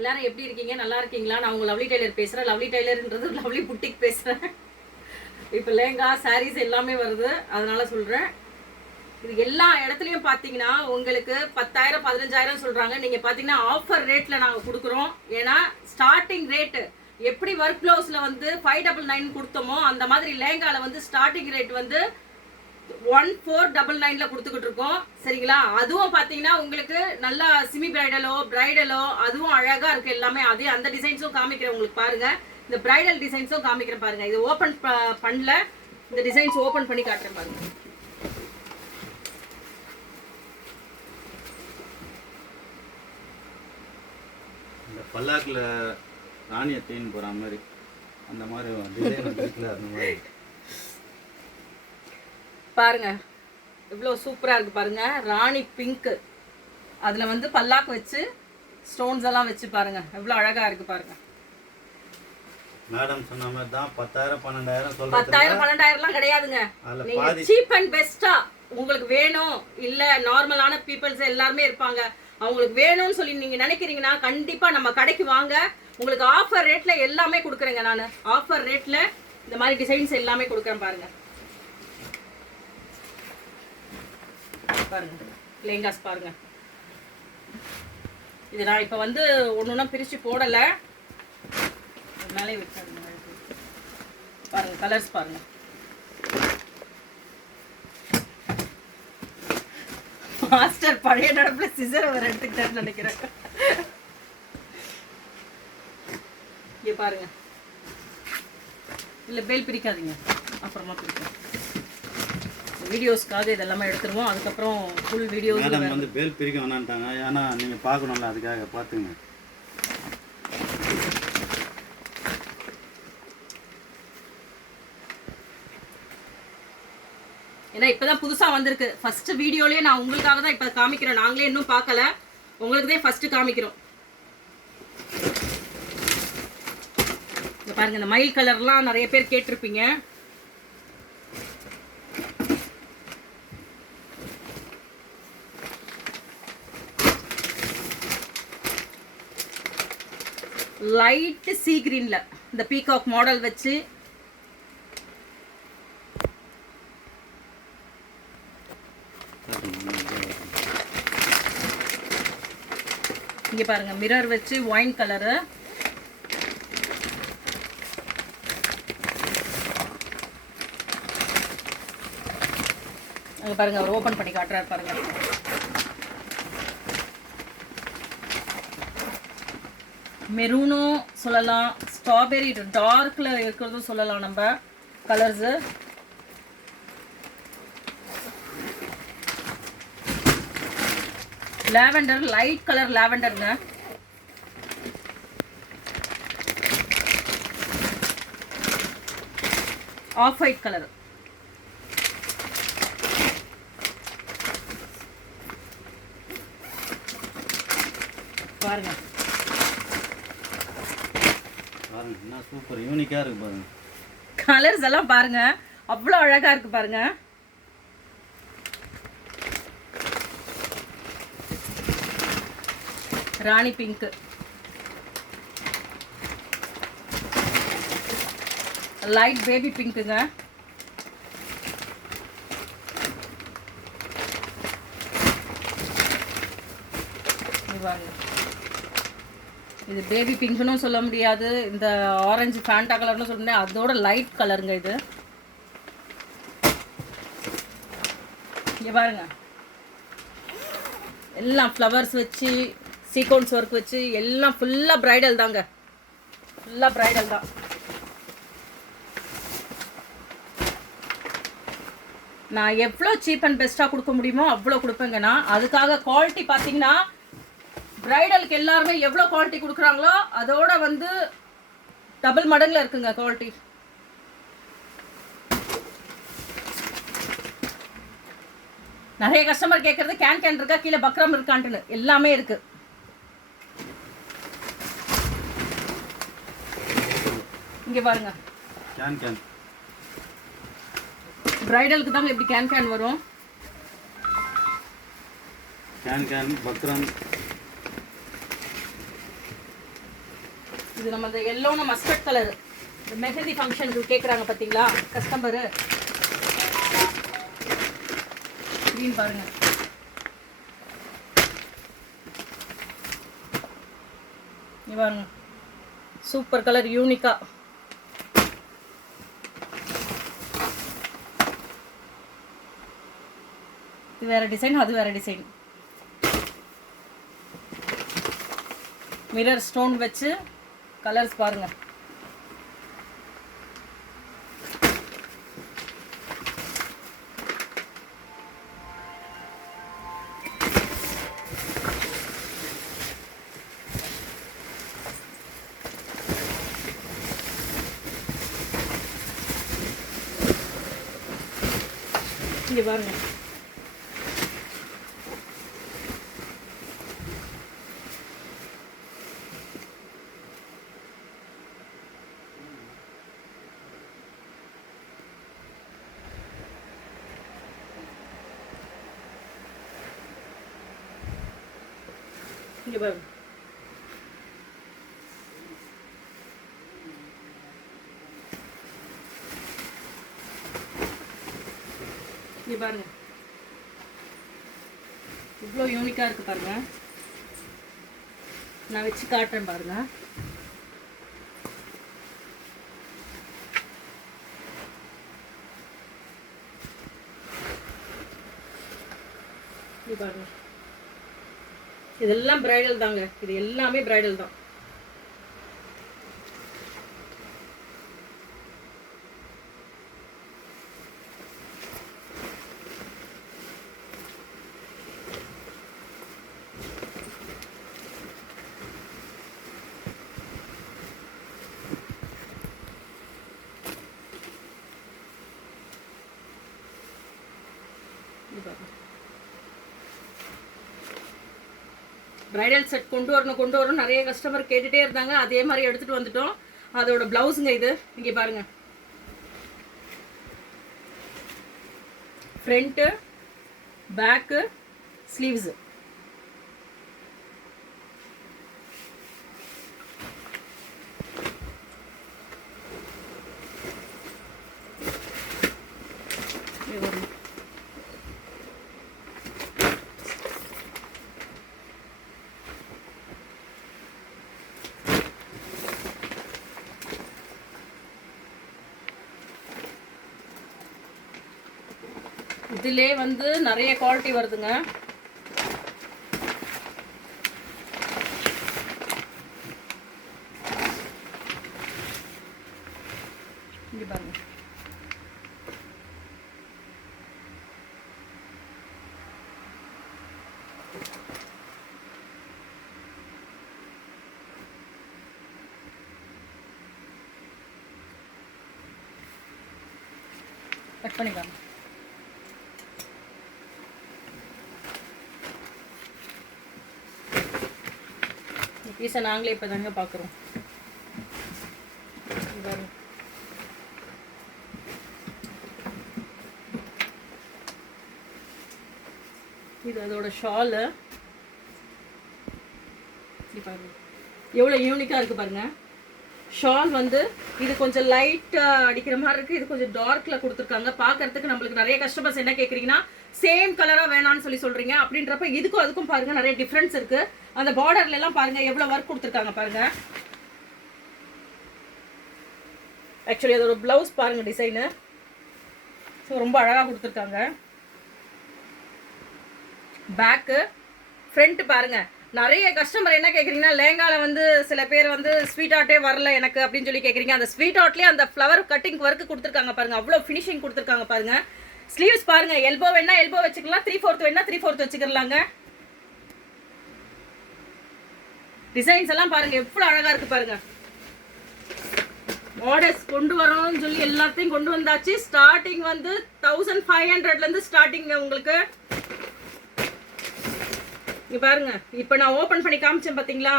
எல்லாரும் எப்படி இருக்கீங்க? நல்லா இருக்கீங்களா? நான் உங்க லவ்லி டெய்லர் பேசுறேன். லவ்லி டெய்லர்ன்றது லவ்லி புட்டிக் பேசுறேன். இப்போ லேங்கா சாரீஸ் எல்லாமே வருது, அதனால சொல்றேன். இது எல்லா இடத்துலையும் பார்த்தீங்கன்னா உங்களுக்கு 10,000 15,000 சொல்றாங்க. நீங்க பார்த்தீங்கன்னா ஆஃபர் ரேட்ல நாங்கள் கொடுக்குறோம். ஏன்னா ஸ்டார்டிங் ரேட்டு எப்படி ஒர்க் ப்ளவுஸ்ல வந்து 599 கொடுத்தோமோ அந்த மாதிரி லேங்கால வந்து ஸ்டார்டிங் ரேட் வந்து 1499ல கொடுத்துக்கிட்டு இருக்கோம். சரிங்களா? அதுவும் பார்த்தீங்கன்னா உங்களுக்கு நல்லா சிமி பிரைடலோ அதுவும் அழகா இருக்கு எல்லாமே. அதே அந்த டிசைன்ஸும் காமிக்கிறேன் உங்களுக்கு பாருங்க. இந்த பிரைடல் டிசைன்ஸும் காமிக்கிறேன் பாருங்க. இது ஓப்பன் பண்ணல, இந்த டிசைன்ஸ் ஓப்பன் பண்ணி காட்டுறேன் பாருங்க. இந்த பல்லாக்கில் ராணியை தேன் போகிற மாதிரி அந்த மாதிரி டிசைன் இருக்குல்ல, அந்த மாதிரி பாருங்க இவ்வளோ சூப்பராக இருக்கு பாருங்க. ராணி பிங்க், அதில் வந்து பல்லாக்கு வச்சு ஸ்டோன்ஸ் எல்லாம் வச்சு பாருங்க எவ்வளோ அழகா இருக்கு பாருங்க. மேடம் சொன்ன மாதிரி தான் 10,000 12,000 சொல்றது. 10,000 12,000லாம் கிடையாதுங்க. நீங்க சீப் அண்ட் பெஸ்டா உங்களுக்கு வேணும், இல்ல நார்மலான பீப்புள்ஸ் எல்லாருமே இருப்பாங்க, அவங்களுக்கு வேணும்னு சொல்லி நீங்க நினைக்கிறீங்கன்னா கண்டிப்பா நம்ம கடைக்கு வாங்க. உங்களுக்கு ஆஃபர் ரேட்ல எல்லாமே கொடுக்குறேங்க. நான் ஆஃபர் ரேட்ல இந்த மாதிரி டிசைன்ஸ் எல்லாமே கொடுக்குறேன் பாருங்க. பாருங்க லேங்காஸ் பாருங்க. இது நான் இப்போ வந்து ஒன்னொன்னா பிரிச்சு போடல, மேலே விட்டாங்க பாருங்க. கலர்ஸ் பாருங்க. மாஸ்டர் பழைய நடப்புல சிசர் அவர் எடுத்துக்கிட்டாருன்னு நினைக்கிறேன். இங்க பாருங்க. இல்ல பேல் பிரிக்காதீங்க, அப்புறமா பிரிக்கும். வீடியோஸ்க்காக இதெல்லாமே எடுத்துருவோம். அதுக்கப்புறம் ஃபுல் வீடியோஸ் மேடம் வந்து பேல் பிரிக்க வேணான்ட்டாங்க. ஏன்னா நீங்க பார்க்கணும்ல, அதுக்காக பார்த்துங்க. ஏன்னா இப்பதான் புதுசா வந்திருக்கு. ஃபர்ஸ்ட் வீடியோலயே நான் உங்களுக்காக தான் இப்ப காமிக்கிறேன். நாங்களே இன்னும் பார்க்கல, உங்களுக்கு தான் ஃபர்ஸ்ட் காமிக்கிறோம். பாருங்க இந்த மயில் கலர்லாம் நிறைய பேர் கேட்டிருப்பீங்க. லைட் சீ கிரீன்ல இந்த பீகாக் மாடல் வச்சு இங்க பாருங்க. மிரர் வச்சு ஒயின் கலரு. அங்க பாருங்க, அவர் ஓபன் பண்ணி காட்டுறாரு பாருங்க. மெரூனும் சொல்லலாம், ஸ்ட்ராபெரி டார்க்ல இருக்கிறதும் சொல்லலாம். நம்ம கலர்ஸ் லாவெண்டர், லைட் கலர் லாவெண்டருங்க. Off white colour. பாருங்க என்ன சூப்பர் யூனிக்கா இருக்கு பாருங்க. கலர்ஸ் எல்லாம் பாருங்க, அவ்வளோ அழகா இருக்கு பாருங்க. ராணி பிங்க், லைட் பேபி பிங்க்குங்க. இது பேபி பிங்க்னும் சொல்ல முடியாது, இந்த ஆரஞ்சு ஃபேண்டா கலர்னு சொல்ல முடியாது, அதோட லைட் கலருங்க இது. இங்க பாருங்க எல்லாம் ஃப்ளவர்ஸ் வச்சு சீக்வன்ஸ் ஒர்க் வச்சு எல்லாம் ஃபுல்லா பிரைடல் தாங்க. ஃபுல்லா பிரைடல் தான். நான் எவ்வளோ சீப் அண்ட் பெஸ்ட்டாக கொடுக்க முடியுமோ அவ்வளோ கொடுப்பேங்கன்னா, அதுக்காக குவாலிட்டி பார்த்தீங்கன்னா பிரைடலுக்கு எல்லாருமே எவ்வளோ குவாலிட்டி கொடுக்குறாங்களோ அதோட வந்து டபுள் மடங்கில் இருக்குங்க குவாலிட்டி. நிறைய கஸ்டமர் கேட்கறது கேன் இருக்கா, கீழே பக்ரம் இருக்கான்ட்டுன்னு. எல்லாமே இருக்கு. இங்க பாருங்க கேன் பிரைடலுக்கு தாங்க இப்படி கேன் வரும். கேன் பக்ரம் இது நம்ம இந்த எல்லோன மஸ்டர்ட் கலர் இந்த மெஹந்தி ஃபங்க்ஷனுக்கு கேட்குறாங்க பார்த்தீங்களா கஸ்டமரு. க்ரீன் பாருங்க. இது பாருங்க சூப்பர் கலர் யூனிக்கா. இது வேற டிசைன், அது வேற டிசைன். மிரர் ஸ்டோன் வச்சு கலர்ஸ் பாருங்க. இங்க பாருங்க. இங்க பாருங்க. இங்க பாருங்க இவ்வளோ யூனிக்கா இருக்கு பாருங்க. நான் வச்சு காட்டுறேன் பாருங்க. இங்க பாருங்க இதெல்லாம் பிரைடல் தாங்க. இது எல்லாமே பிரைடல் தான். பிரைடல் செட் கொண்டு வரணும் நிறைய கஸ்டமர் கேட்டுட்டே இருந்தாங்க. அதே மாதிரி எடுத்துட்டு வந்துட்டோம். அதோட பிளவுஸுங்க இது. இங்கே பாருங்க ஃப்ரண்ட்டு பேக்கு ஸ்லீவ்ஸு. இதிலே வந்து நிறைய குவாலிட்டி வருதுங்க. இங்க பாருங்க கட் பண்ணிக்கலாம். பீஸை நாங்களே இப்போ தாங்க பார்க்குறோம். இது அதோட ஷாலு. பாருங்க எவ்வளோ யூனிக்காக இருக்குது பாருங்க. ஷால் வந்து இது கொஞ்சம் லைட்டாக அடிக்கிற மாதிரி இருக்குது. இது கொஞ்சம் டார்க்கில் கொடுத்துருக்காங்க. பார்க்கறதுக்கு நம்மளுக்கு நிறைய கஸ்டமர்ஸ் என்ன கேட்குறீங்கன்னா சேம் கலராக வேணான்னு சொல்கிறீங்க. அப்படின்றப்ப இதுக்கும் அதுக்கும் பாருங்கள் நிறைய டிஃப்ரென்ஸ் இருக்குது. அந்த பார்டர்ல எல்லாம் பாருங்கள் எவ்வளோ ஒர்க் கொடுத்துருக்காங்க பாருங்கள். ஆக்சுவலி அதோட ப்ளவுஸ் பாருங்கள் டிசைனு. ஸோ ரொம்ப அழகாக கொடுத்துருக்காங்க. பேக்கு ஃப்ரண்ட்டு பாருங்கள். நிறைய கஸ்டமர் என்ன கேட்குறீங்கன்னா லேங்காவில் வந்து சில பேர் வந்து ஸ்வீட் ஆர்ட்டே வரல எனக்கு அப்படின்னு சொல்லி கேட்குறீங்க. அந்த ஸ்வீட் ஆர்ட்லேயே அந்த ஃப்ளவர் கட்டிங் ஒர்க்கு கொடுத்துருக்காங்க பாருங்கள். அவ்வளோ ஃபினிஷிங் கொடுத்துருக்காங்க பாருங்கள். ஸ்லீவ்ஸ் பாருங்கள். எல்போ வேணா எல்போ வச்சுக்கலாம். 3/4 வேணா 3/4 வச்சுக்கலாங்க. டிசைன்ஸ் எல்லாம் பாருங்கள் எவ்வளோ அழகாக இருக்குது பாருங்கள். ஆர்டர்ஸ் கொண்டு வரணும்னு சொல்லி எல்லாத்தையும் கொண்டு வந்தாச்சு. ஸ்டார்டிங் வந்து 1500லேருந்து ஸ்டார்டிங்க உங்களுக்கு. இங்கே பாருங்க இப்போ நான் ஓப்பன் பண்ணி காமிச்சேன் பார்த்தீங்களா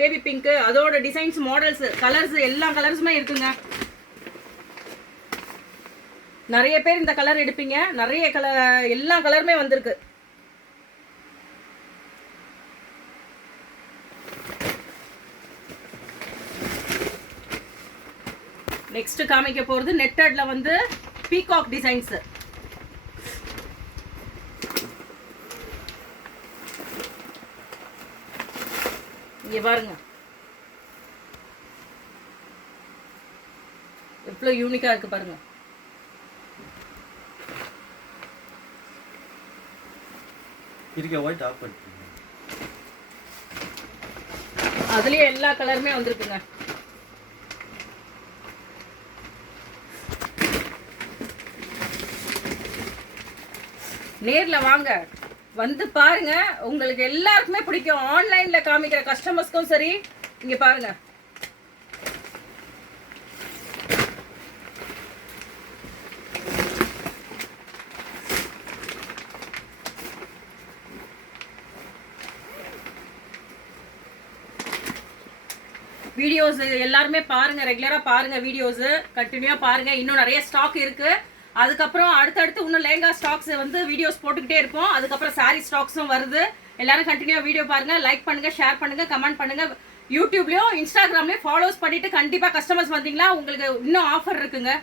பேபி பிங்க்கு. அதோட டிசைன்ஸ் மாடல்ஸ் கலர்ஸ் எல்லா கலர்ஸுமே இருக்குங்க. நிறைய பேர் இந்த கலர் எடுப்பீங்க. நிறைய கலர் எல்லா கலருமே வந்திருக்கு. நெக்ஸ்ட் காமிக்க போறது நெட்டட்ல வந்து பீகாக் டிசைன்ஸ். இங்க பாருங்க எவ்வளவு யூனிக்கா இருக்கு பாருங்க. இருக்க ஒயிட் ஆஃப் பண்ணிட்டீங்க. அதுலயே எல்லா கலருமே வந்திருக்குங்க. நேர்ல வாங்க, வந்து பாருங்க, உங்களுக்கு எல்லாருக்குமே பிடிக்கும். ஆன்லைன்ல காமிக்கிற கஸ்டமர்ஸ்க்கும் சரி. இங்க பாருங்க, வீடியோஸ் எல்லாருமே பாருங்க, ரெகுலரா பாருங்க, வீடியோஸ் கண்டினியூவா பாருங்க. இன்னும் நிறைய ஸ்டாக் இருக்கு. அதுக்கப்புறம் அடுத்தடுத்து இன்னும் லேங்கா ஸ்டாக்ஸ் வந்து வீடியோஸ் போட்டுக்கிட்டே இருப்போம். அதுக்கப்புறம் சாரி ஸ்டாக்ஸும் வருது. எல்லாரும் கண்டினியூவா வீடியோ பாருங்க, லைக் பண்ணுங்க, ஷேர் பண்ணுங்க, கமெண்ட் பண்ணுங்க. யூடியூப்லயும் இன்ஸ்டாகிராம்லயும் ஃபாலோஸ் பண்ணிட்டு கண்டிப்பா கஸ்டமர்ஸ் வந்தீங்களா உங்களுக்கு இன்னும் ஆஃபர் இருக்குங்க.